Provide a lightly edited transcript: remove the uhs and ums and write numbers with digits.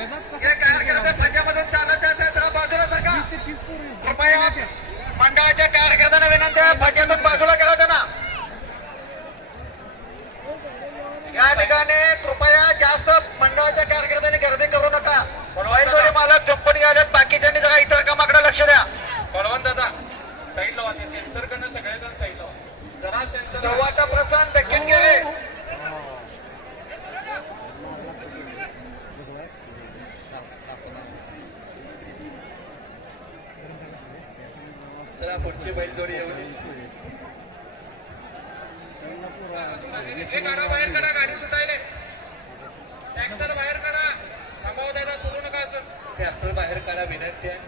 हे कार्यकर्ते पंजाबमधून चालत जात आहेत, जरा बाजूला सरका. कृपया मंडळाच्या कार्यकर्त्यांना विनंती आहे, पंजाबमधून बाजूला करा त्यांना. या ठिकाणी कृपया जास्त मंडळाच्या कार्यकर्त्यांनी गर्दी करू नका. बैलजोडी मालक झोपट गेलेत, बाकीच्यांनी जरा इतर कामाकडे लक्ष द्या. बळवंत दादा साईड लावा, ते सेन्सर करणं सगळेजण साईड लावा, जरा सेन्सर. चव्हाटा प्रशांत बेकिन गेले. चला पुढची बैलजोडी येऊ दे. गाडा बाहेर करा, गाडी सुटायले. ट्रॅक्टर बाहेर करा, थांबवा दादा, सोडू नका अजून. ट्रॅक्टर बाहेर काढा विनंती आहे.